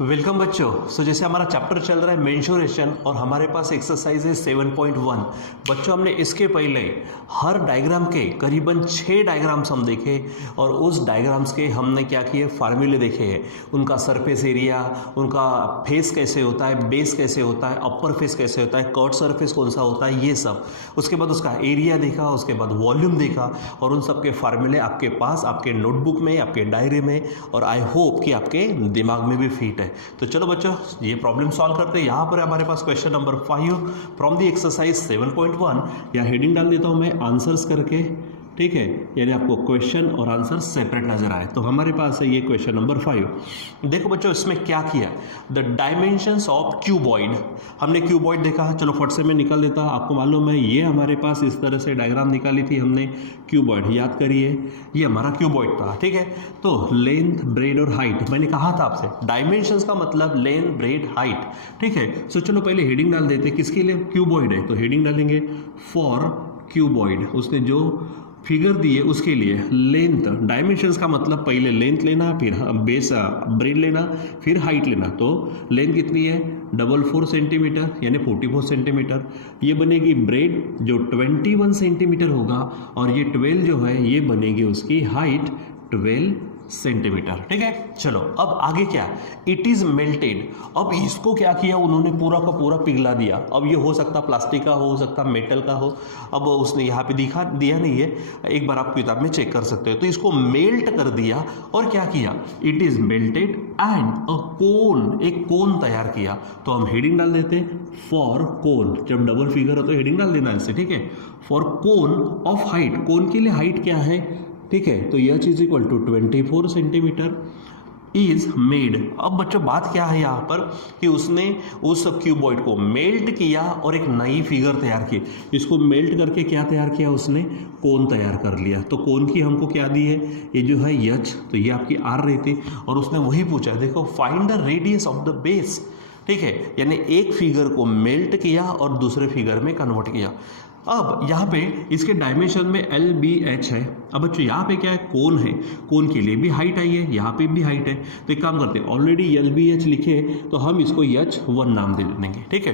Welcome बच्चों। जैसे हमारा चैप्टर चल रहा है मेंशुरेशन और हमारे पास एक्सरसाइज है 7.1। बच्चों हमने इसके पहले हर डायग्राम के करीबन 6 डायग्राम्स हम देखे और उस डायग्राम्स के हमने क्या किए, फार्मूले देखे हैं। उनका सरफेस एरिया, उनका फेस कैसे होता है, बेस कैसे होता है, अपर फेस कैसे होता है, कर्व सरफेस कौन सा होता है, ये सब। उसके बाद उसका एरिया देखा, उसके बाद वॉल्यूम देखा और उन सब के फार्मूले आपके पास, आपके नोटबुक में, आपके डायरी में और आई होप कि आपके दिमाग में भी फिट है। तो चलो बच्चों ये प्रॉब्लम सॉल्व करते हैं। यहाँ पर हमारे पास question number 5 from the exercise 7.1। या हेडिंग डाल देता हूँ मैं आंसर्स करके, ठीक है, यानी आपको क्वेश्चन और आंसर सेपरेट नजर आए। तो हमारे पास है ये क्वेश्चन नंबर 5। देखो बच्चों इसमें क्या किया, द डायमेंशंस ऑफ क्यूबॉइड। हमने क्यूबॉइड देखा, चलो फट से मैं निकाल देता। आपको मालूम है ये हमारे पास इस तरह से डायग्राम निकाली थी हमने क्यूबॉइड, याद करिए ये हमारा क्यूबॉइड था, ठीक है। तो लेंथ, ब्रेड और हाइट मैंने कहा था आपसे, डायमेंशंस का मतलब लेंथ, ब्रेड, हाइट, ठीक है। सो चलो पहले हेडिंग डाल देते, किसके लिए, क्यूबॉइड है तो हेडिंग डालेंगे फॉर क्यूबॉइड। उसने जो फिगर दी है उसके लिए लेंथ, डायमेंशंस का मतलब पहले लेंथ लेना, फिर बेस ब्रेड लेना, फिर हाइट लेना। तो लेंथ कितनी है 44 सेंटीमीटर यानी 44 सेंटीमीटर। ये बनेगी ब्रेड जो 21 सेंटीमीटर होगा और ये 12 जो है ये बनेगी उसकी हाइट 12 सेंटीमीटर, ठीक है। चलो अब आगे क्या, इट इज मेल्टेड। अब इसको क्या किया उन्होंने, पूरा का पूरा पिघला दिया। अब ये हो सकता प्लास्टिक का हो सकता मेटल का हो, अब उसने यहाँ पे दिखा दिया नहीं है, एक बार आप किताब में चेक कर सकते हो। तो इसको मेल्ट कर दिया और क्या किया, it is melted and a cone, एक कोन तैयार किया। तो हम हेडिंग डाल देते फॉर कोन, जब डबल फिगर हो तो हेडिंग डाल देना इससे, ठीक है। फॉर कोन ऑफ हाइट, कोन के लिए हाइट क्या है, ठीक है। तो यह चीज equal to 24 centimetre is made. अब बच्चों बात क्या है यहाँ पर कि उसने उस क्यूबॉइड को मेल्ट किया और एक नई फिगर तैयार की। इसको मेल्ट करके क्या तैयार किया उसने, कोन तैयार कर लिया। तो कोन की हमको क्या दी है, ये जो है एच, तो ये आपकी आर रही थी और उसने वही पूछा, देखो find the radius of the base, ठीक है। यानी एक फिगर को मेल्ट किया और दूसरे फिगर में कन्वर्ट किया। अब यहाँ पे इसके डायमेंशन में एल बी एच है। अब बच्चों यहाँ पे क्या है, कोन है, कोन के लिए भी हाइट आई है, यहाँ पे भी हाइट है। तो एक काम करते हैं, ऑलरेडी एल बी एच लिखे तो हम इसको H1 नाम दे देंगे, ठीक है।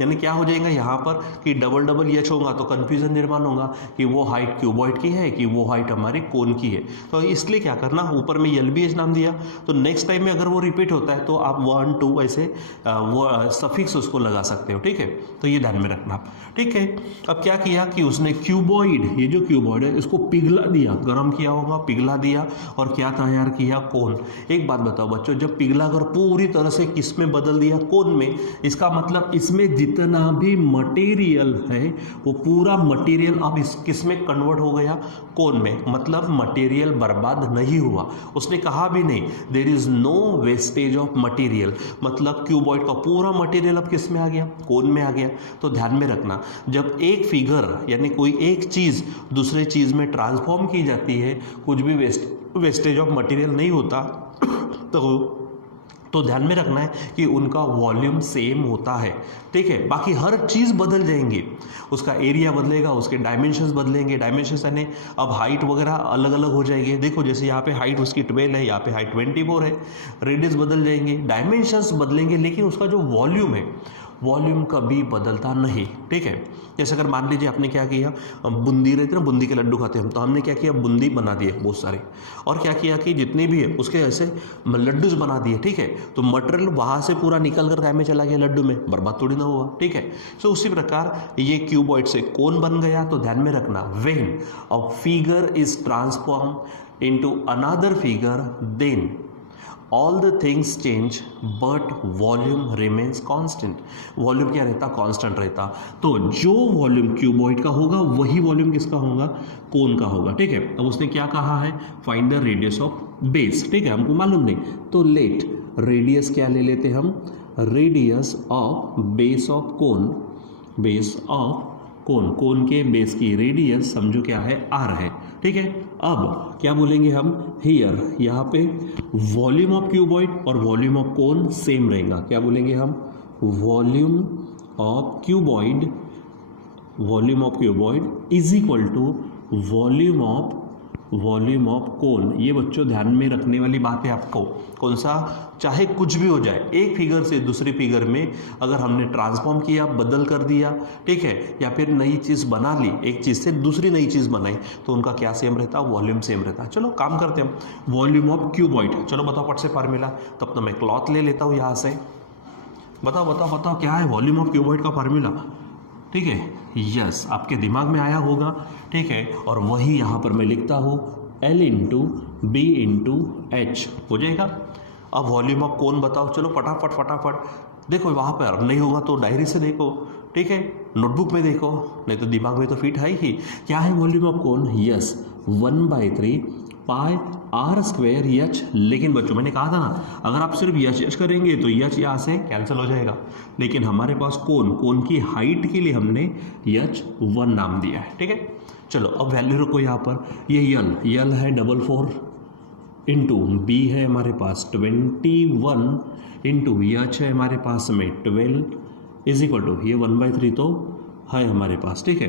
यानी क्या हो जाएगा यहाँ पर कि डबल डबल एच होगा तो कन्फ्यूजन निर्माण होगा कि वो हाइट क्यूबॉइड की है कि वो हाइट हमारे कोन की है। तो इसलिए क्या करना, ऊपर में एल बी एच नाम दिया, तो नेक्स्ट टाइम में अगर वो रिपीट होता है तो आप 1 2 ऐसे वो सफिक्स उसको लगा सकते हो, ठीक है। तो ये ध्यान में रखना, ठीक है। अब क्या किया कि उसने क्यूबॉइड, ये जो क्यूबॉइड है इसको पिघला दिया, गर्म किया होगा, पिघला दिया और क्या तैयार किया, कोन। एक बात बताओ बच्चों, जब पिघला कर पूरी तरह से किस में बदल दिया, कोन में, इसका मतलब इसमें जितना भी मटेरियल है वो पूरा मटेरियल अब इस किस में कन्वर्ट हो गया, कोन में। मतलब मटेरियल बर्बाद नहीं हुआ। उसने कहा भी नहीं there is no wastage of material, मतलब क्यूबॉइड का पूरा मटेरियल अब किस में आ गया, कोन में आ गया। तो ध्यान में रखना, जब एक फिगर यानी कोई एक चीज दूसरे चीज में ट्रांसफॉर्म की जाती है, कुछ भी वेस्टेज ऑफ मटेरियल नहीं होता तो ध्यान में रखना है कि उनका वॉल्यूम सेम होता है, ठीक है। बाकी हर चीज़ बदल जाएंगी, उसका एरिया बदलेगा, उसके डायमेंशंस बदलेंगे, डायमेंशंस यानी अब हाइट वगैरह अलग अलग हो जाएंगे। देखो जैसे यहाँ पे हाइट उसकी 12 है, यहाँ पे हाइट 24 है, रेडियस बदल जाएंगे, डायमेंशंस बदलेंगे, लेकिन उसका जो वॉल्यूम है वॉल्यूम कभी बदलता नहीं, ठीक है। जैसे अगर मान लीजिए आपने क्या किया, बूंदी रहती है ना, बूंदी के लड्डू खाते हैं हम, तो हमने क्या किया, बूंदी बना दिए बहुत सारे, और क्या किया कि जितने भी है उसके ऐसे लड्डूज बना दिए, ठीक है। तो मटेरियल वहाँ से पूरा निकल कर काय में चला गया, लड्डू में, बर्बाद थोड़ी ना हुआ, ठीक है। सो उसी प्रकार ये क्यूबॉइड से कोन बन गया। तो ध्यान में रखना, when a figure is transform into another figure then all the things change but volume remains constant। Volume क्या रहता, कांस्टेंट रहता। तो जो वॉल्यूम क्यूबॉइड का होगा वही वॉल्यूम किसका होगा, कोन का होगा, ठीक है। अब उसने क्या कहा है, find the radius of base, ठीक है, हमको मालूम नहीं तो लेट रेडियस क्या ले लेते हम, radius of base of cone, base of cone, cone के बेस की रेडियस समझो क्या है, आर है, ठीक है। अब क्या बोलेंगे हम, हियर यहाँ पे वॉल्यूम ऑफ क्यूबॉइड और वॉल्यूम ऑफ कोन सेम रहेगा। क्या बोलेंगे हम, volume of cuboid is equal to volume of volume of cone. ये बच्चों ध्यान में रखने वाली बात है आपको, कौन सा, चाहे कुछ भी हो जाए, एक फिगर से दूसरी फिगर में अगर हमने ट्रांसफॉर्म किया, बदल कर दिया, ठीक है, या फिर नई चीज़ बना ली, एक चीज़ से दूसरी नई चीज़ बनाई, तो उनका क्या सेम रहता है, वॉल्यूम सेम रहता है। चलो काम करते हैं हम, वॉल्यूम ऑफ क्यूबॉइड। चलो बताओ फट से फार्मूला, तब तो मैं क्लॉथ ले लेता हूँ यहाँ से। बताओ बताओ बताओ क्या है वॉल्यूम ऑफ क्यूबॉइड का फार्मूला, ठीक है, यस, आपके दिमाग में आया होगा, ठीक है, और वही यहाँ पर मैं लिखता हूँ L into B into H हो जाएगा। अब वॉल्यूम ऑफ कोन बताओ, चलो फटाफट फटाफट देखो, वहाँ पर नहीं होगा तो डायरी से देखो, ठीक है, नोटबुक में देखो, नहीं तो दिमाग में तो फिट है ही। क्या है volume of cone, yes 1/3 pi R square H. लेकिन बच्चों मैंने कहा था ना, अगर आप सिर्फ एच करेंगे तो एच यहाँ से कैंसिल हो जाएगा, लेकिन हमारे पास कोन की हाइट के लिए हमने एच 1 नाम दिया है, ठीक है। चलो अब वैल्यू रखो यहाँ पर, ये यल है 44 इंटू बी है हमारे पास 21 इंटू एच है हमारे पास में 12 इज इक्वल टू ये 1/3 तो है हमारे पास, ठीक है,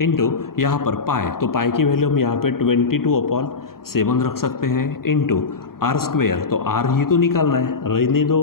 इंटू यहाँ पर पाई, तो पाई की वैल्यू हम यहाँ पे 22/7 रख सकते हैं, इंटू आर स्क्वेयर, तो आर ही तो निकालना है, रहने दो,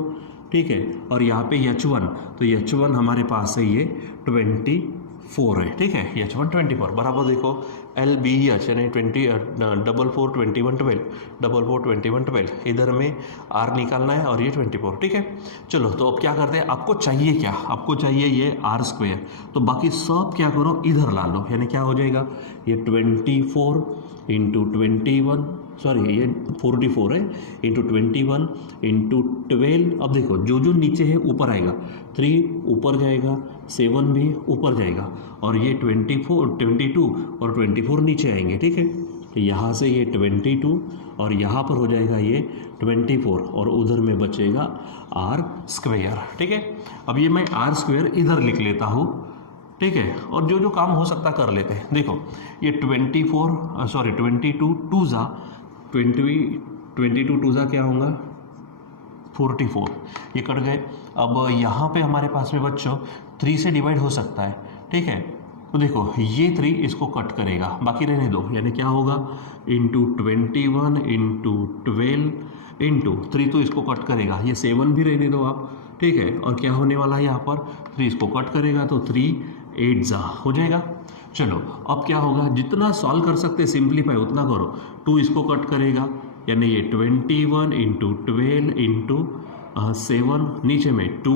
ठीक है, और यहाँ पे H1, तो H1 हमारे पास है ये 24 है, ठीक है, H1 24 बराबर देखो LBH यानी 44 21 12 44 21 12, इधर में R निकालना है और ये 24, ठीक है। चलो तो अब क्या करते हैं, आपको चाहिए क्या, आपको चाहिए ये आर स्क्वेयर, तो बाकी सब क्या करो इधर ला लो, यानी क्या हो जाएगा, ये 24 इंटू 21, सॉरी ये 44 है, इंटू 21 इंटू 12। अब देखो जो जो नीचे है ऊपर आएगा, 3 ऊपर जाएगा, 7 भी ऊपर जाएगा, और ये 22 और 24 नीचे आएंगे, ठीक है। तो यहाँ से ये 22 और यहाँ पर हो जाएगा ये 24 और उधर में बचेगा आर स्क्वेयर, ठीक है। अब ये मैं आर स्क्वेयर इधर लिख लेता हूँ, ठीक है, और जो जो काम हो सकता कर लेते हैं। देखो ये 22 2 जा 22 2 जा क्या होगा 44, ये कट गए। अब यहाँ पे हमारे पास में बच्चों 3 से डिवाइड हो सकता है, ठीक है, तो देखो ये 3 इसको कट करेगा, बाकी रहने दो, यानी क्या होगा इंटू 21 इंटू 12 इंटू 3 तो इसको कट करेगा, ये 7 भी रहने दो आप, ठीक है, और क्या होने वाला है यहाँ पर 3 इसको कट करेगा, तो 3 8 जा हो जाएगा। चलो अब क्या होगा, जितना सॉल्व कर सकते सिंप्लीफाई उतना करो, 2 इसको कट करेगा, यानी ये 21 इंटू 12 इंटू 7, नीचे में 2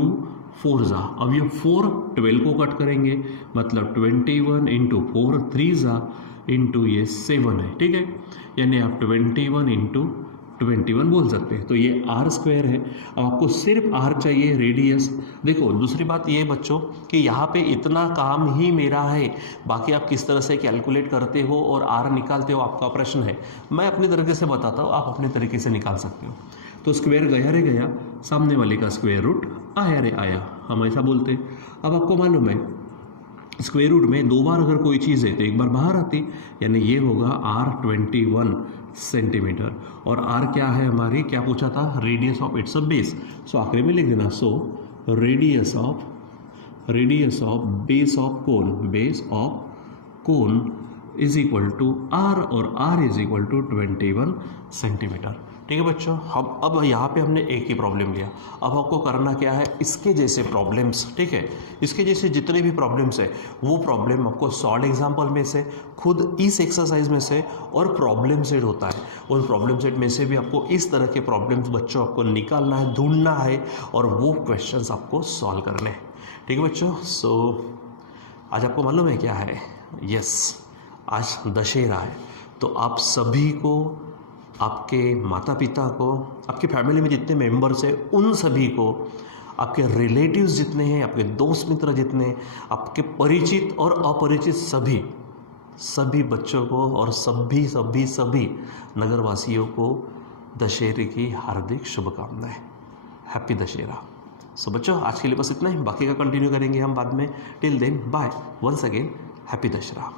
4 जा, अब ये 4 12 को कट करेंगे, मतलब 21 इंटू 4 3 जा इंटू ये 7 है, ठीक है, यानी आप 21 इंटू 21 बोल सकते हैं। तो ये आर स्क्वायर है। अब आपको सिर्फ आर चाहिए, रेडियस। देखो दूसरी बात ये बच्चों कि यहाँ पे इतना काम ही मेरा है, बाकी आप किस तरह से कैलकुलेट करते हो और आर निकालते हो आपका प्रश्न है, मैं अपने तरीके से बताता हूँ, आप अपने तरीके से निकाल सकते हो। तो स्क्वायर गया रे गया, सामने वाले का स्क्वायर रूट आया रे आया, हम ऐसा बोलते। अब आपको मालूम है स्क्वायर रूट में 2 बार अगर कोई चीज़ है तो एक बार बाहर आती, यानी ये होगा R21 सेंटीमीटर, और R क्या है हमारी, क्या पूछा था, radius of its base, so आखिरी में लिख देना, so radius of base of cone is equal to R, और R is equal to 21 centimetre, ठीक है बच्चों। हम अब यहाँ पे हमने एक ही प्रॉब्लम लिया, अब आपको करना क्या है, इसके जैसे प्रॉब्लम्स, ठीक है, इसके जैसे जितने भी प्रॉब्लम्स है वो प्रॉब्लम आपको सॉल्व एग्जाम्पल में से, खुद इस एक्सरसाइज में से, और प्रॉब्लम सेट होता है, उन प्रॉब्लम सेट में से भी आपको इस तरह के प्रॉब्लम्स बच्चों आपको निकालना है, ढूंढना है, और वो क्वेश्चंस आपको सॉल्व करने हैं, ठीक है बच्चों। सो आज आपको मालूम है क्या है, यस आज दशहरा है, तो आप सभी को, आपके माता पिता को, आपके फैमिली में जितने मेंबर्स हैं उन सभी को, आपके रिलेटिव्स जितने हैं, आपके दोस्त मित्र जितने, आपके परिचित और अपरिचित सभी बच्चों को और सभी नगरवासियों को दशहरे की हार्दिक शुभकामनाएं, हैप्पी दशहरा। सो बच्चों आज के लिए बस इतना ही, बाकी का कंटिन्यू करेंगे हम बाद में। Till then bye, once again happy Dussehra.